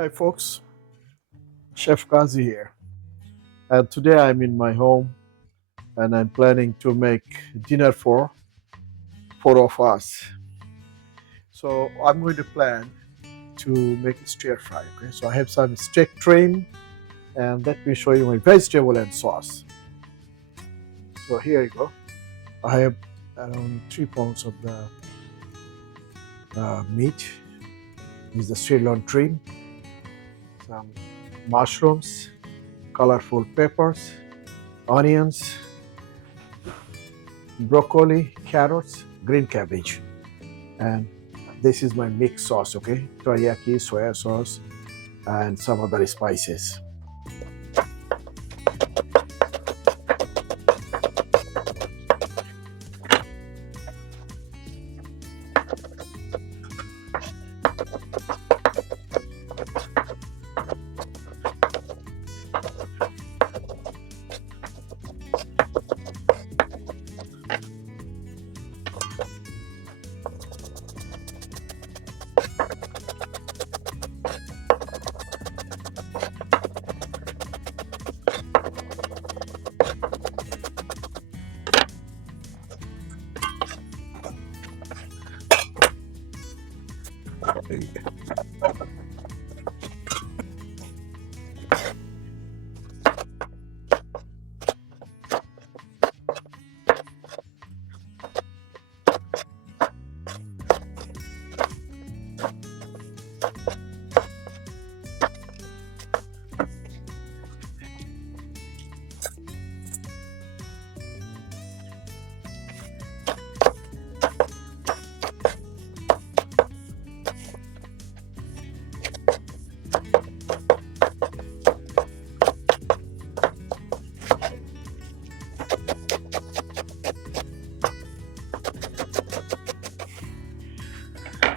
Hi folks, Chef Kazi here. And today I'm in my home and I'm planning to make dinner for four of us. So I'm going to plan to make a stir fry. Okay, so I have some steak trim and let me show you my vegetable and sauce. So here you go. I have around 3 pounds of the meat. This is the sirloin trim, some mushrooms, colorful peppers, onions, broccoli, carrots, green cabbage, and this is my mixed sauce. Okay, teriyaki, soya sauce, and some other spices.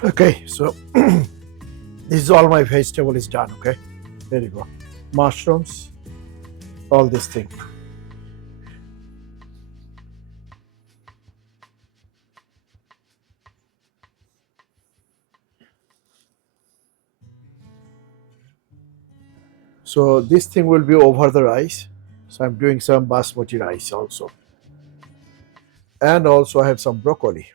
Okay, so this is all my vegetable is done. Okay, there you go. Mushrooms, all this thing. So this thing will be over the rice. So I'm doing some basmati rice also, and also I have some broccoli.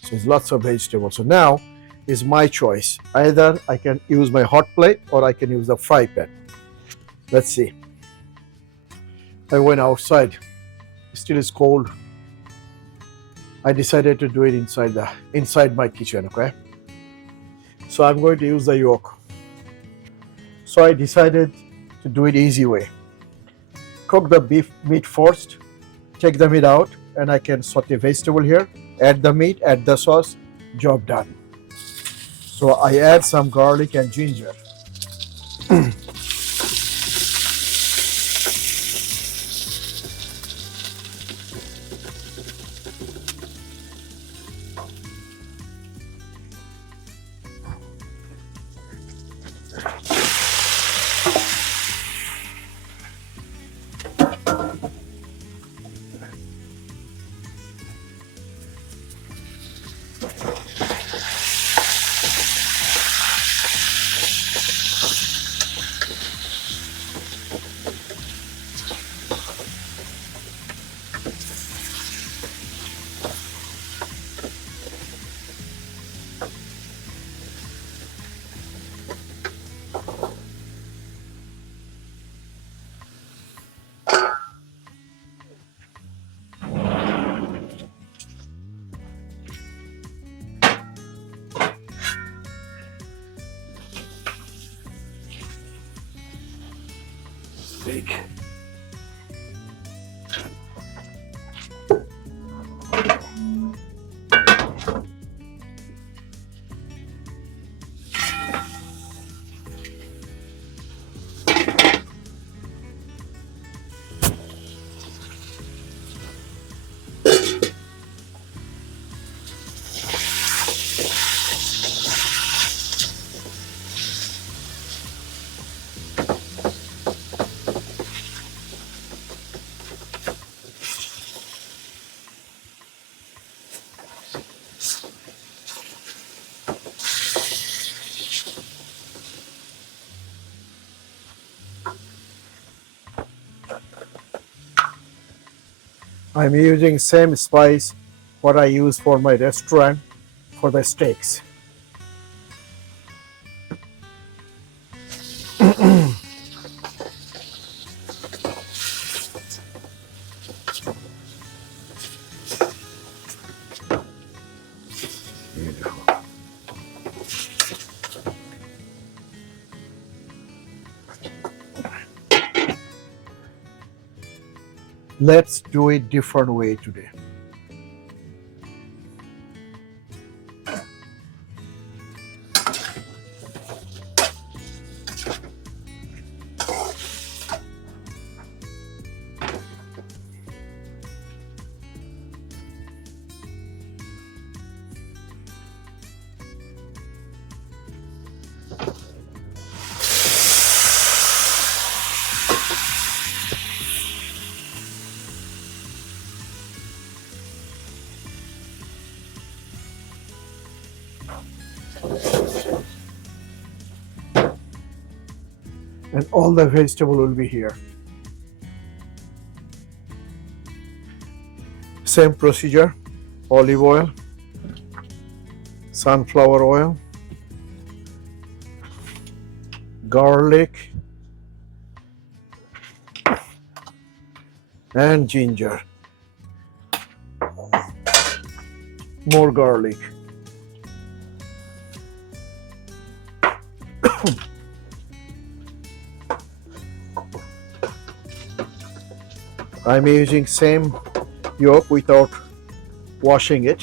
So it's lots of vegetables. So now is my choice. Either I can use my hot plate or I can use the fry pan. Let's see. I went outside. Still is cold. I decided to do it inside my kitchen. Okay. So I'm going to use the yolk. So I decided to do it easy way. Cook the meat first. Take the meat out, and I can saute vegetable here. Add the meat. Add the sauce. Job done. So I add some garlic and ginger. Big. I'm using same spice what I use for my restaurant for the steaks. Beautiful. Let's do it different way today. And all the vegetable will be here. Same procedure: olive oil, sunflower oil, garlic, and ginger. More garlic. I'm using same yolk without washing it.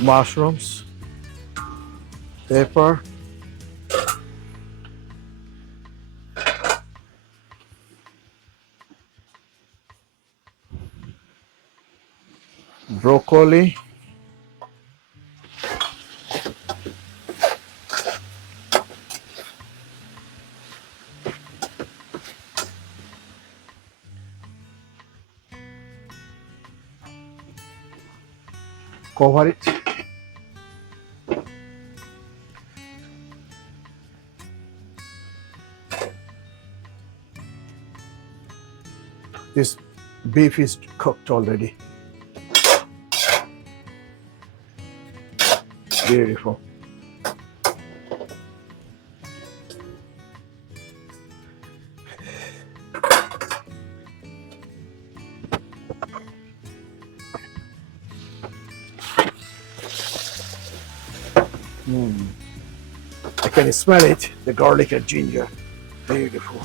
Mushrooms, pepper, broccoli, cover it. This beef is cooked already. Beautiful. I can smell it, the garlic and ginger. Beautiful.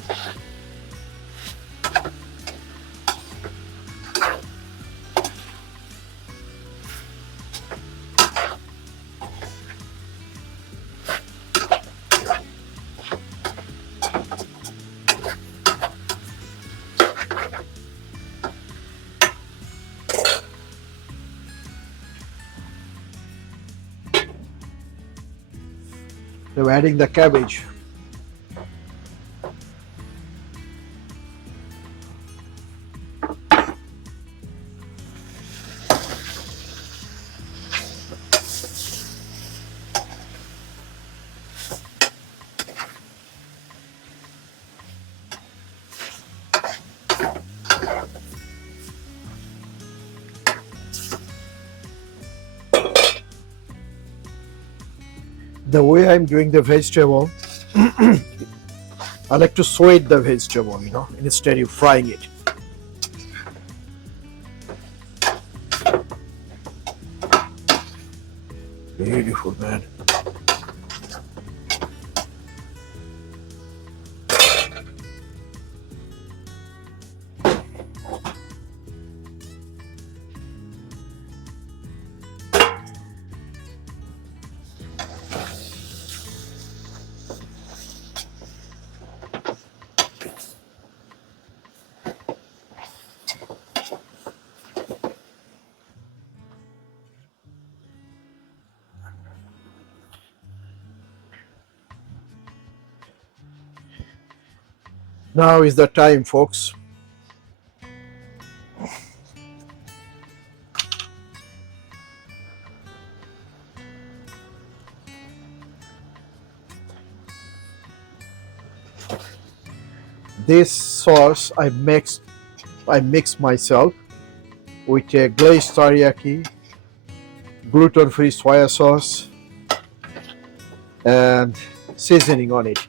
I'm adding the cabbage. The way I'm doing the vegetable, I like to sweat the vegetable, instead of frying it. Beautiful, man. Now is the time, folks. This sauce I mix myself with a glazed teriyaki, gluten-free soya sauce, and seasoning on it.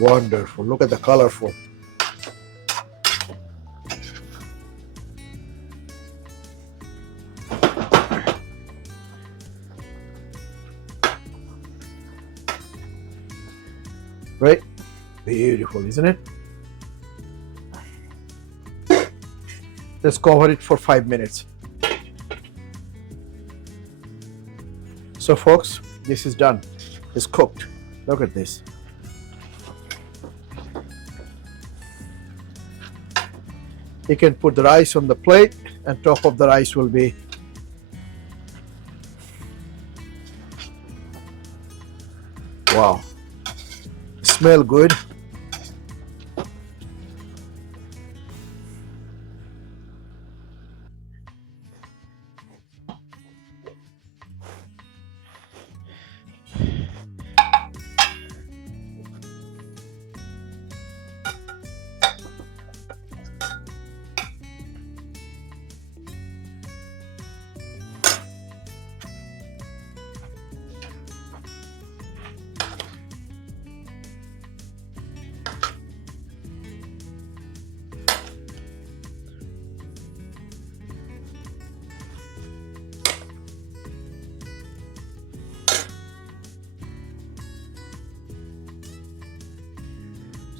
Wonderful. Look at the colorful. Right? Beautiful, isn't it? Let's cover it for 5 minutes. So folks, this is done. It's cooked. Look at this. You can put the rice on the plate, and top of the rice will be wow. Smell good.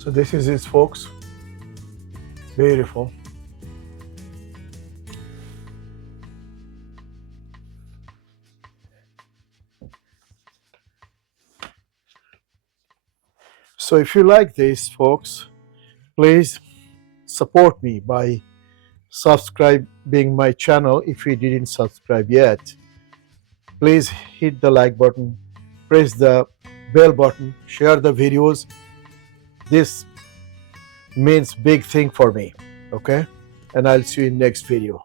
So this is it, folks. Beautiful. So if you like this, folks, please support me by subscribing my channel if you didn't subscribe yet. Please hit the like button, press the bell button, share the videos. This means big thing for me. Okay? And I'll see you in next video.